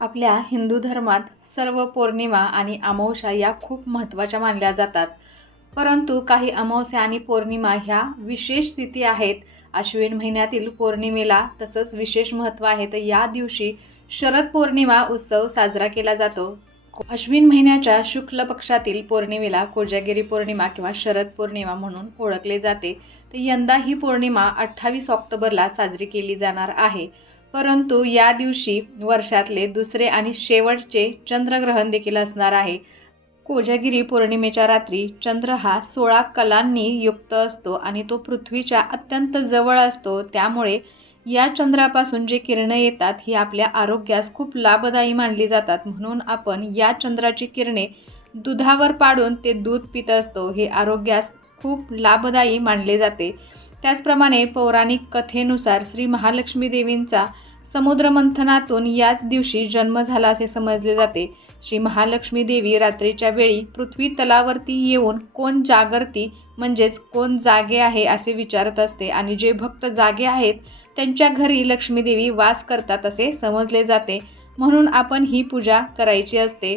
आपल्या हिंदू धर्मात सर्व पौर्णिमा आणि अमावस्या या खूप महत्त्वाच्या मानल्या जातात. परंतु काही अमावस्या आणि पौर्णिमा ह्या विशेष तिथी आहेत. अश्विन महिन्यातील पौर्णिमेला तसंच विशेष महत्त्व आहे. तर या दिवशी शरद पौर्णिमा उत्सव साजरा केला जातो. अश्विन महिन्याच्या शुक्ल पक्षातील पौर्णिमेला कोजागिरी पौर्णिमा किंवा शरद पौर्णिमा म्हणून ओळखले जाते. तर यंदा ही पौर्णिमा 28 ऑक्टोबरला साजरी केली जाणार आहे. परंतु या दिवशी वर्षातले दुसरे आणि शेवटचे चंद्रग्रहण देखील असणार आहे. कोजागिरी पौर्णिमेच्या रात्री चंद्र हा 16 कलांनी युक्त असतो आणि तो पृथ्वीच्या अत्यंत जवळ असतो. त्यामुळे या चंद्रापासून जे किरणं येतात ही आपल्या आरोग्यास खूप लाभदायी मानली जातात. म्हणून आपण या चंद्राची किरणे दुधावर पाडून ते दूध पित असतो. हे आरोग्यास खूप लाभदायी मानले जाते. त्याचप्रमाणे पौराणिक कथेनुसार श्री महालक्ष्मी देवींचा समुद्रमंथनातून याच दिवशी जन्म झाला असे समजले जाते. श्री महालक्ष्मी देवी रात्रीच्या वेळी पृथ्वी तलावरती येऊन कोण जागरती म्हणजेच कोण जागे आहे असे विचारत असते आणि जे भक्त जागे आहेत त्यांच्या घरी लक्ष्मी देवी वास करतात असे समजले जाते. म्हणून आपण ही पूजा करायची असते.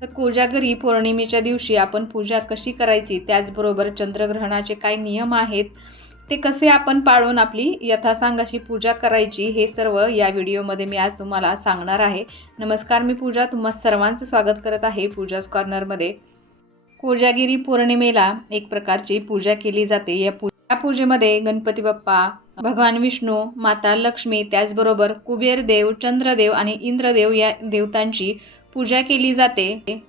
तर कोजागरी पौर्णिमेच्या दिवशी आपण पूजा कशी करायची, त्याचबरोबर चंद्रग्रहणाचे काय नियम आहेत, ते कसे आपण पाळून आपली यथासांग अशी पूजा करायची, हे सर्व या व्हिडिओमध्ये मी आज तुम्हाला सांगणार आहे. नमस्कार, मी पूजा तुम्हा सर्वांचं स्वागत करत आहे पूजाज कॉर्नरमध्ये. कोजागिरी पौर्णिमेला एक प्रकारची पूजा केली जाते. या पूजेमध्ये गणपती बाप्पा, भगवान विष्णू, माता लक्ष्मी, त्याचबरोबर कुबेर देव, चंद्रदेव आणि इंद्रदेव या देवतांची पूजा केली जाते.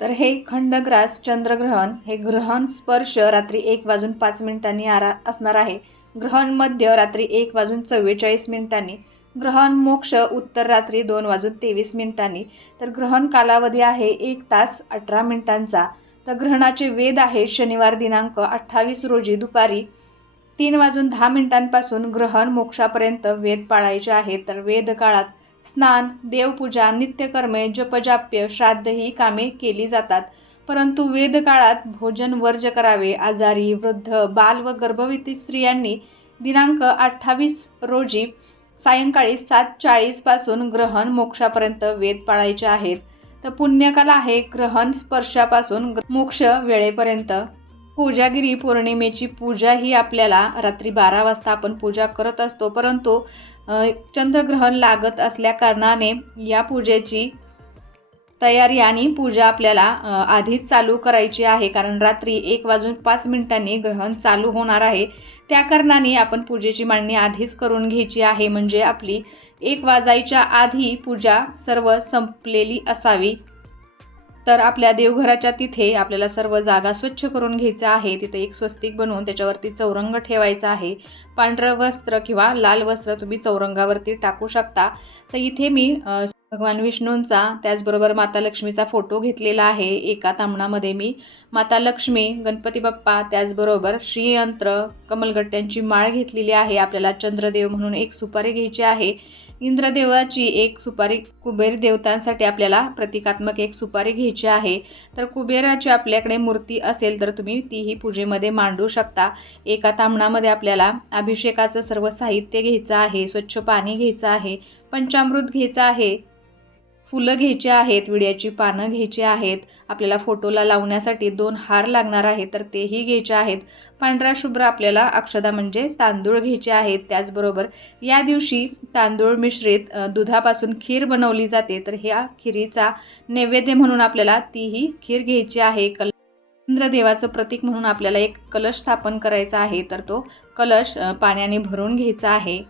तर हे खंडग्रास चंद्रग्रहण हे ग्रहण स्पर्श रात्री 1:05 असणार आहे. ग्रहण मध्य रात्री 1:44. ग्रहण मोक्ष उत्तर रात्री 2:23. तर ग्रहण कालावधी आहे 1 तास 18 मिनिटांचा. तर ग्रहणाचे वेद आहे शनिवार दिनांक 28 रोजी दुपारी 3:10 ग्रहण मोक्षापर्यंत वेद पाळायचे आहेत. तर वेद काळात स्नान, देवपूजा, नित्यकर्मे, जपजाप्य, श्राद्ध ही कामे केली जातात. परंतु वेद काळात भोजन वर्ज्य करावे. आजारी, वृद्ध, बाल व गर्भवती स्त्रियांनी दिनांक 28 रोजी सायंकाळी 7:40 ग्रहण मोक्षापर्यंत वेद पाळायचे आहेत. तर पुण्यकाल आहे ग्रहण स्पर्शापासून मोक्ष वेळेपर्यंत. कोजागिरी पौर्णिमेची पूजा ही आपल्याला रात्री 12 वाजता आपण पूजा करत असतो. परंतु चंद्रग्रहण लागत असल्या कारणाने या पूजेची तयारी आणि पूजा आपल्याला आधीच चालू करायची आहे. कारण रात्री 1:05 ग्रहण चालू होणार आहे. त्या कारणाने आपण पूजेची मांडणी आधीच करून घ्यायची आहे. म्हणजे आपली 1 वाजायच्या आधी पूजा सर्व संपलेली असावी. तर आपल्या देवघराच्या तिथे आपल्याला सर्व जागा स्वच्छ करून घ्यायचं आहे. तिथे एक स्वस्तिक बनवून त्याच्यावरती चौरंग ठेवायचा आहे. पांढरं वस्त्र किंवा लाल वस्त्र तुम्ही चौरंगावरती टाकू शकता. तर इथे मी भगवान विष्णूंचा त्याचबरोबर माता लक्ष्मीचा फोटो घेतलेला आहे. एका तांबणामध्ये मी माता लक्ष्मी, गणपती बाप्पा, त्याचबरोबर श्रीयंत्र, कमलगट्ट्यांची माळ घेतलेली आहे. आपल्याला चंद्रदेव म्हणून एक सुपारी घ्यायची आहे. इंद्रदेवाची एक सुपारी, कुबेर देवतांसाठी आपल्याला प्रतिकात्मक एक सुपारी घ्यायची आहे. तर कुबेराची आपल्याकडे मूर्ती असेल तर तुम्ही तीही पूजेमध्ये मांडू शकता. एका तांबणामध्ये आपल्याला अभिषेकाचं सर्व साहित्य घ्यायचं आहे. स्वच्छ पाणी घ्यायचं आहे. पंचामृत घ्यायचं आहे. फुलं घ्यायची आहेत. विड्याची पानं घ्यायची आहेत. आपल्याला फोटोला लावण्यासाठी 2 हार लागणार आहेत तर तेही घ्यायचे आहेत. पांढरा शुभ्र आपल्याला अक्षदा म्हणजे तांदूळ घ्यायचे आहेत. त्याचबरोबर या दिवशी तांदूळ मिश्रित दुधापासून खीर बनवली जाते. तर ह्या खिरीचा नैवेद्य म्हणून आपल्याला तीही खीर घ्यायची आहे. इंद्रदेवाचं प्रतीक म्हणून आपल्याला एक कलश स्थापन करायचा आहे. तर तो कलश पाण्याने भरून घ्यायचा आहे.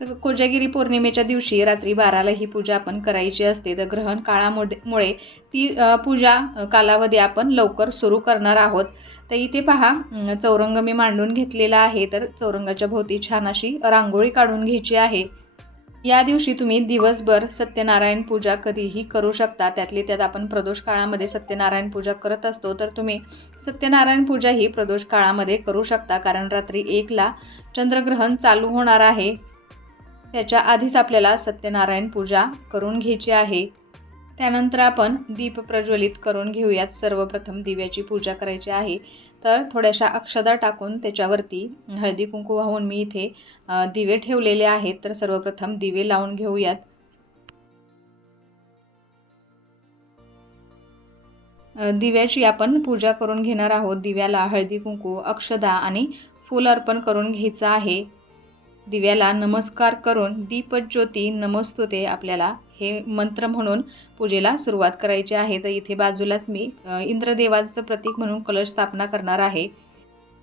तर कोजागिरी पौर्णिमेच्या दिवशी रात्री 12ला ही पूजा आपण करायची असते. तर ग्रहण काळामुळे ती पूजा कालावधी आपण लवकर सुरू करणार आहोत. तर इथे पहा चौरंग मी मांडून घेतलेला आहे. तर चौरंगाच्या भोवती छान अशी रांगोळी काढून घ्यायची आहे. या दिवशी तुम्ही दिवसभर सत्यनारायण पूजा कधीही करू शकता. त्यातली त्यात आपण प्रदोष काळामध्ये सत्यनारायण पूजा करत असतो. तर तुम्ही सत्यनारायण पूजा ही प्रदोष काळामध्ये करू शकता. कारण रात्री 1ला चंद्रग्रहण चालू होणार आहे. त्याच्या आधीच आपल्याला सत्यनारायण पूजा करून घ्यायची आहे. त्यानंतर आपण दीप प्रज्वलित करून घेऊयात. सर्वप्रथम दिव्याची पूजा करायची आहे. तर थोड्याशा अक्षदा टाकून त्याच्यावरती हळदी कुंकू वाहून मी इथे दिवे ठेवलेले आहेत. तर सर्वप्रथम दिवे लावून घेऊयात. दिव्याची आपण पूजा करून घेणार आहोत. दिव्याला हळदी कुंकू, अक्षदा आणि फूल अर्पण करून घ्यायचं आहे. दिव्याला नमस्कार करून दीपज्योती नमस्तुते आपल्याला हे मंत्र म्हणून पूजेला सुरुवात करायची आहे. तर इथे बाजूलाच मी इंद्रदेवाचं प्रतीक म्हणून कलश स्थापना करणार आहे.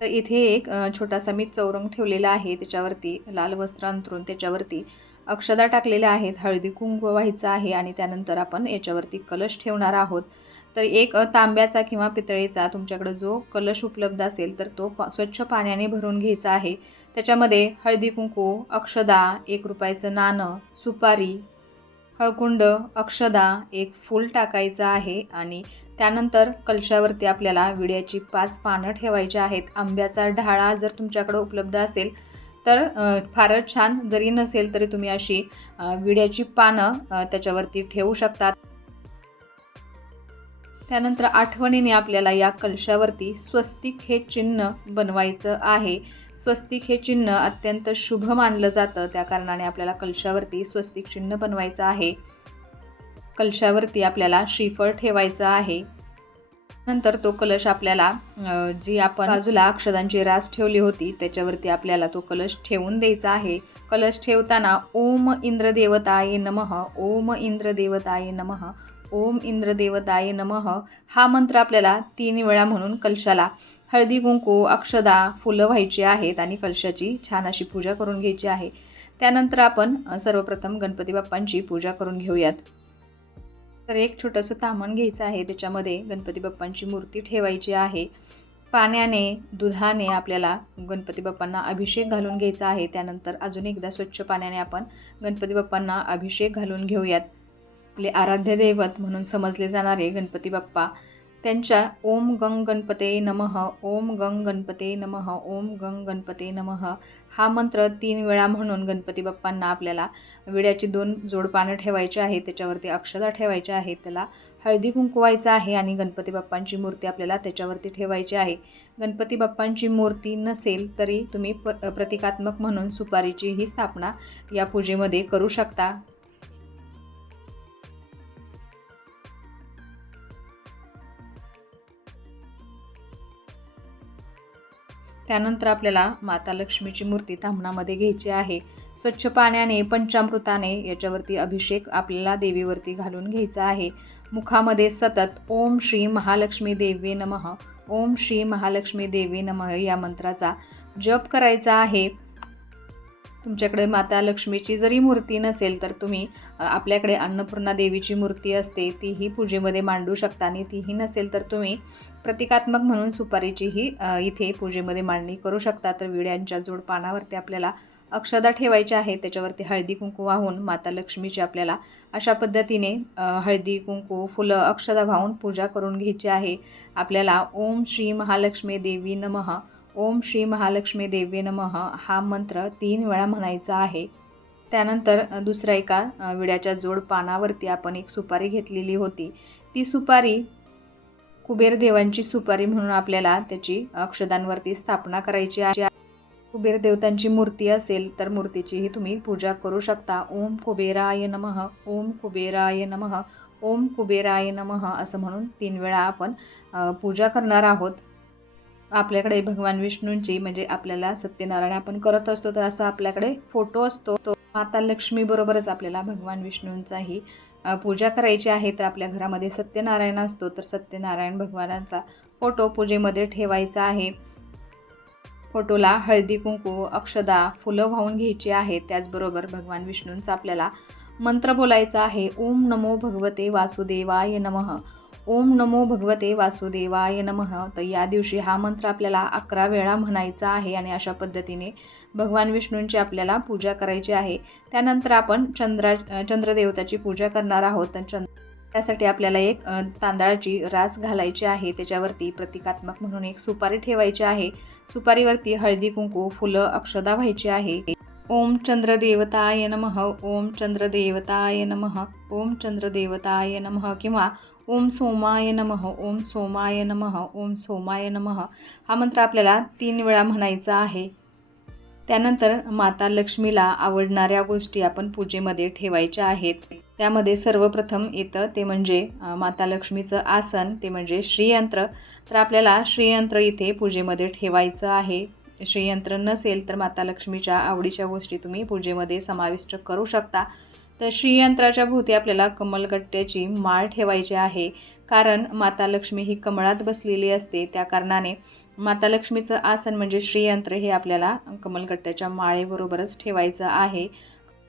तर इथे एक छोटासा मी चौरंग ठेवलेला आहे. त्याच्यावरती लाल वस्त्र अंथरून त्याच्यावरती अक्षदा टाकलेल्या आहेत. हळदी कुंकू व्हायचं आहे आणि त्यानंतर आपण याच्यावरती कलश ठेवणार आहोत. तर एक तांब्याचा किंवा पितळेचा तुमच्याकडे जो कलश उपलब्ध असेल तर तो स्वच्छ पाण्याने भरून घ्यायचा आहे. त्याच्यामध्ये हळदी कुंकू, अक्षदा, 1 रुपयाचं नाणं, सुपारी, हळकुंड, अक्षदा, एक फूल टाकायचं आहे आणि त्यानंतर कलशावरती आपल्याला विड्याची 5 पानं ठेवायची आहेत. आंब्याचा ढाळा जर तुमच्याकडे उपलब्ध असेल तर फारच छान, जरी नसेल तरी तुम्ही अशी विड्याची पानं त्याच्यावरती ठेवू शकता. त्यानंतर आठवणीने आपल्याला या कलशावरती स्वस्तिक हे चिन्ह बनवायचं आहे. स्वस्तिक हे चिन्ह अत्यंत शुभ मानलं जातं, त्या कारणाने आपल्याला कलशावरती स्वस्तिक चिन्ह बनवायचं आहे. कलशावरती आपल्याला श्रीफळ ठेवायचं आहे. नंतर तो कलश आपल्याला जी आपण बाजूला अक्षदांची रास ठेवली होती त्याच्यावरती आपल्याला तो कलश ठेवून द्यायचा आहे. कलश ठेवताना ओम इंद्रदेवताय नमः, ओम इंद्रदेवताय नमः, ओम इंद्रदेवताय नमः हा मंत्र आपल्याला 3 वेळा म्हणून कलशाला हळदी कुंकू, अक्षदा, फुलं व्हायची आहेत आणि कलशाची छान अशी पूजा करून घ्यायची आहे. त्यानंतर आपण सर्वप्रथम गणपती बाप्पांची पूजा करून घेऊयात. तर एक छोटंसं ताम्हण घ्यायचं आहे. त्याच्यामध्ये गणपती बाप्पांची मूर्ती ठेवायची आहे. पाण्याने, दुधाने आपल्याला गणपती बाप्पांना अभिषेक घालून घ्यायचा आहे. त्यानंतर अजून एकदा स्वच्छ पाण्याने आपण गणपती बाप्पांना अभिषेक घालून घेऊयात. आपले आराध्य दैवत म्हणून समजले जाणारे गणपती बाप्पा, त्यांच्या ओम गंग गणपते नमः, ओम गंग गणपते नमः, ओम गंग गणपते नमः हा मंत्र 3 वेळा म्हणून गणपती बाप्पांना आपल्याला विड्याची 2 जोड पानं ठेवायची आहे. त्याच्यावरती अक्षदा ठेवायच्या आहेत. त्याला हळदी कुंकू व्हायचं आहे आणि गणपती बाप्पांची मूर्ती आपल्याला त्याच्यावरती ठेवायची आहे. गणपती बाप्पांची मूर्ती नसेल तरी तुम्ही प्रतिकात्मक म्हणून सुपारीचीही स्थापना या पूजेमध्ये करू शकता. त्यानंतर आपल्याला माता लक्ष्मीची मूर्ती ताम्हणामध्ये घ्यायची आहे. स्वच्छ पाण्याने, पंचामृताने याच्यावरती अभिषेक आपल्याला देवीवरती घालून घ्यायचा आहे. मुखामध्ये सतत ओम श्री महालक्ष्मी देवी नमः, ओम श्री महालक्ष्मी देवी नमः या मंत्राचा जप करायचा आहे. तुमच्याकडे माता लक्ष्मीची जरी मूर्ती नसेल तर तुम्ही आपल्याकडे अन्नपूर्णा देवीची मूर्ती असते तीही पूजेमध्ये मांडू शकता आणि तीही नसेल तर तुम्ही प्रतिकात्मक म्हणून सुपारीचीही इथे पूजेमध्ये मांडणी करू शकता. तर विड्यांच्या जोड पानावरती आपल्याला अक्षदा ठेवायच्या आहेत. त्याच्यावरती हळदी कुंकू वाहून माता लक्ष्मीची आपल्याला अशा पद्धतीने हळदी कुंकू, फुलं, अक्षदा वाहून पूजा करून घ्यायची आहे. आपल्याला ओम श्री महालक्ष्मी देवी नमः, ओम श्री महालक्ष्मी देवी नमः हा मंत्र 3 वेळा म्हणायचा आहे. त्यानंतर दुसऱ्या एका विड्याच्या जोड पानावरती आपण एक सुपारी घेतलेली होती. ती सुपारी कुबेर देवांची सुपारी म्हणून आपल्याला त्याची अक्षदांवरती स्थापना करायची आहे. कुबेर देवतांची मूर्ती असेल तर मूर्तीचीही तुम्ही पूजा करू शकता. ओम कुबेराय नमः, ओम कुबेराय नमः, ओम कुबेराय नमः असं म्हणून 3 वेळा आपण पूजा करणार आहोत. आपल्याकडे भगवान विष्णूंची म्हणजे आपल्याला सत्यनारायण आपण करत असतो तर असा आपल्याकडे फोटो असतो. तो माता लक्ष्मी बरोबरच आपल्याला भगवान विष्णूंचाही पूजा करायची आहे. तर आपल्या घरामध्ये सत्यनारायण असतो तर सत्यनारायण भगवानांचा फोटो पूजेमध्ये ठेवायचा आहे. फोटोला हळदी कुंकू, अक्षदा, फुलं वाहून घ्यायची आहेत. त्याचबरोबर भगवान विष्णूंचा आपल्याला मंत्र बोलायचा आहे. ओम नमो भगवते वासुदेवाय नमः, ओम नमो भगवते वासुदेवाय नमः. तर या दिवशी हा मंत्र आपल्याला 11 वेळा म्हणायचा आहे आणि अशा पद्धतीने भगवान विष्णूंची आपल्याला पूजा करायची आहे. त्यानंतर आपण चंद्रदेवताची पूजा करणार आहोत. तर त्यासाठी आपल्याला एक तांदळाची रास घालायची आहे. त्याच्यावरती प्रतिकात्मक म्हणून एक सुपारी ठेवायची आहे. सुपारीवरती हळदी कुंकू, फुलं, अक्षदा व्हायची आहे. ओम चंद्रदेवताय नमः, ओम चंद्रदेवताय नमः, ओम चंद्रदेवताय नमः किंवा ओम सोमाय नमः, ओम सोमाय नमः, ओम सोमाय नमः हा मंत्र आपल्याला 3 वेळा म्हणायचा आहे. त्यानंतर माता लक्ष्मीला आवडणाऱ्या गोष्टी आपण पूजेमध्ये ठेवायच्या आहेत. त्यामध्ये सर्वप्रथम येतं ते म्हणजे माता लक्ष्मीचं आसन, ते म्हणजे श्रीयंत्र. तर आपल्याला श्रीयंत्र इथे पूजेमध्ये ठेवायचं आहे. श्रीयंत्र नसेल तर माता लक्ष्मीच्या आवडीच्या गोष्टी तुम्ही पूजेमध्ये समाविष्ट करू शकता. तर श्रीयंत्राच्या भोवती आपल्याला कमलगट्ट्याची माळ ठेवायची आहे, कारण माता लक्ष्मी ही कमळात बसलेली असते. त्या कारणाने माता लक्ष्मीचं आसन म्हणजे श्रीयंत्र हे आपल्याला कमलगट्ट्याच्या माळेबरोबरच ठेवायचं आहे.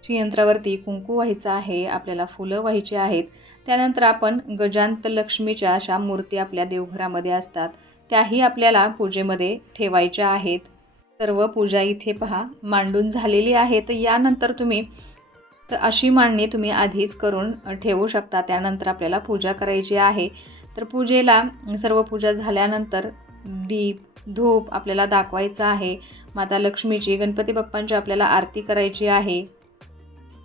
श्रीयंत्रावरती कुंकू व्हायचं आहे, आपल्याला फुलं व्हायची आहेत. त्यानंतर आपण गजांत लक्ष्मीच्या अशा मूर्ती आपल्या देवघरामध्ये असतात, त्याही आपल्याला पूजेमध्ये ठेवायच्या आहेत. सर्व पूजा इथे पहा मांडून झालेली आहे. तर यानंतर तुम्ही तर अशी मांडणी तुम्ही आधीच करून ठेवू शकता. त्यानंतर आपल्याला पूजा करायची आहे. तर पूजेला सर्व पूजा झाल्यानंतर दीप धूप आपल्याला दाखवायचा आहे. माता लक्ष्मीची, गणपती बाप्पांची आपल्याला आरती करायची आहे.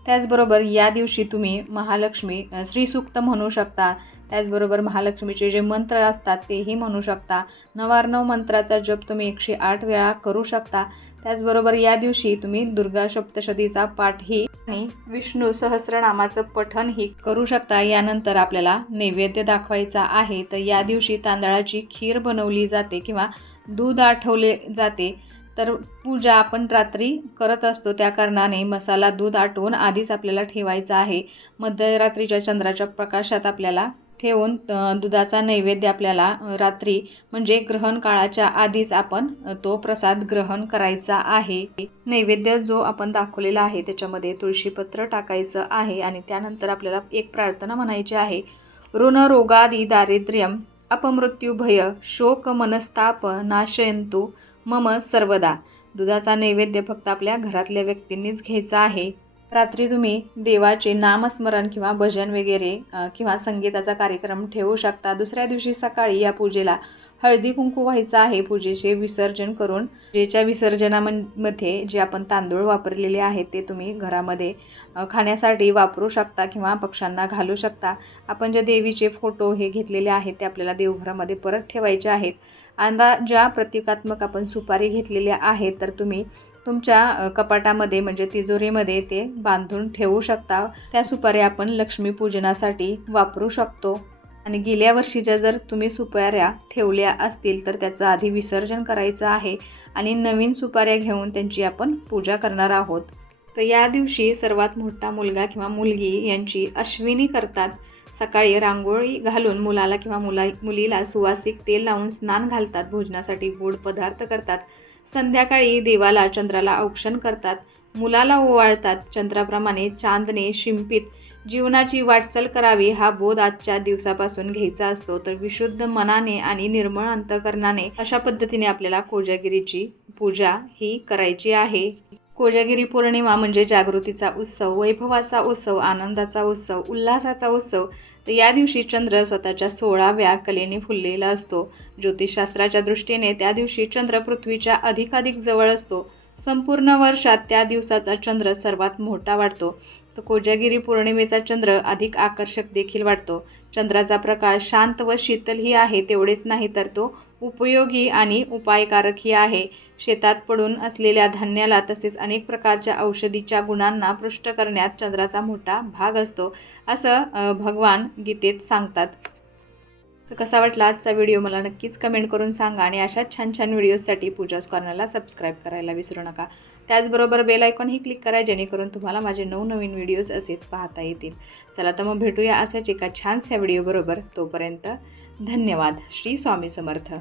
त्याचबरोबर या दिवशी तुम्ही महालक्ष्मी श्रीसूक्त म्हणू शकता. त्याचबरोबर महालक्ष्मीचे जे मंत्र असतात तेही म्हणू शकता. 9 मंत्राचा जप तुम्ही 108 वेळा करू शकता. त्याचबरोबर या दिवशी तुम्ही दुर्गा सप्तशतीचा पाठही आणि विष्णू सहस्रनामाचं पठणही करू शकता. यानंतर आपल्याला नैवेद्य दाखवायचा आहे. तर या दिवशी तांदळाची खीर बनवली जाते किंवा दूध आठवले जाते. तर पूजा आपण रात्री करत असतो, त्या कारणाने मसाला दूध आटवून आधीच आपल्याला ठेवायचा आहे. मध्यरात्रीच्या चंद्राच्या प्रकाशात आपल्याला ठेवून दुधाचा नैवेद्य आपल्याला रात्री म्हणजे ग्रहण काळाच्या आधीच आपण तो प्रसाद ग्रहण करायचा आहे. नैवेद्य जो आपण दाखवलेला आहे त्याच्यामध्ये तुळशीपत्र टाकायचं आहे आणि त्यानंतर आपल्याला एक प्रार्थना म्हणायची आहे. ऋण रोगादी दारिद्र्यम अपमृत्यू भय शोक मनस्ताप नाशयंतु मम सर्वदा. दुधाचा नैवेद्य फक्त आपल्या घरातल्या व्यक्तींनीच घ्यायचा आहे. रात्री तुम्ही देवाचे नामस्मरण किंवा भजन वगैरे किंवा संगीताचा कार्यक्रम ठेवू शकता. दुसऱ्या दिवशी सकाळी या पूजेला हळदी कुंकू व्हायचं आहे. पूजेचे विसर्जन करून पूजेच्या विसर्जनामध्ये जे आपण तांदूळ वापरलेले आहेत ते तुम्ही घरामध्ये खाण्यासाठी वापरू शकता किंवा पक्ष्यांना घालू शकता. आपण जे देवीचे फोटो हे घेतलेले आहेत ते आपल्याला देवघरामध्ये परत ठेवायचे आहेत. ज्या प्रतिकात्मक आपण सुपारी घेतलेल्या आहेत तर तुम्ही तुमच्या कपाटामध्ये म्हणजे तिजोरीमध्ये ते बांधून ठेवू शकता. त्या सुपाऱ्या आपण लक्ष्मीपूजनासाठी वापरू शकतो. आणि गेल्या वर्षीच्या जर तुम्ही सुपाऱ्या ठेवल्या असतील तर त्याचं आधी विसर्जन करायचं आहे आणि नवीन सुपाऱ्या घेऊन त्यांची आपण पूजा करणार आहोत. तर या दिवशी सर्वात मोठा मुलगा किंवा मुलगी यांची अश्विनी करतात. सकाळी रांगोळी घालून मुलाला किंवा मुलीला सुवासिक तेल लावून स्नान घालतात. भोजनासाठी गोड पदार्थ करतात. संध्याकाळी देवाला चंद्राला औक्षण करतात. मुलाला ओवाळतात. चंद्राप्रमाणे चांदणे शिंपीत जीवनाची वाटचाल करावी हा बोध आजच्या दिवसापासून घ्यायचा असतो. तर विशुद्ध मनाने आणि निर्मळ अंतःकरणाने अशा पद्धतीने आपल्याला कोजागिरीची पूजा ही करायची आहे. कोजागिरी पौर्णिमा म्हणजे जागृतीचा उत्सव, वैभवाचा उत्सव, आनंदाचा उत्सव, उल्हासाचा उत्सव. तर या दिवशी चंद्र स्वतःच्या 16व्या कलेने फुललेला असतो. ज्योतिषशास्त्राच्या दृष्टीने त्या दिवशी चंद्र पृथ्वीच्या अधिकाधिक जवळ असतो. संपूर्ण वर्षात त्या दिवसाचा चंद्र सर्वात मोठा वाटतो. तर कोजागिरी पौर्णिमेचा चंद्र अधिक आकर्षक देखील वाटतो. चंद्राचा प्रकाश शांत व शीतलही आहे. तेवढेच नाही तर तो उपयोगी आणि उपायकारकही आहे. शेतात पडून असलेल्या धान्याला तसेच अनेक प्रकारच्या औषधीच्या गुणांना पुष्ट करण्यात चंद्राचा मोठा भाग असतो असं भगवान गीतेत सांगतात. तर कसा वाटला आजचा व्हिडिओ मला नक्कीच कमेंट करून सांगा आणि अशा छान छान व्हिडिओजसाठी पूजाच कॉर्नरला सबस्क्राईब करायला विसरू नका. त्याचबरोबर बेल आयकॉनही क्लिक करा जेणेकरून तुम्हाला माझे नवनवीन व्हिडिओज असेच पाहता येतील. चला तर मग भेटूया अशाच एका छानशा व्हिडिओबरोबर. तोपर्यंत धन्यवाद. श्री स्वामी समर्थ.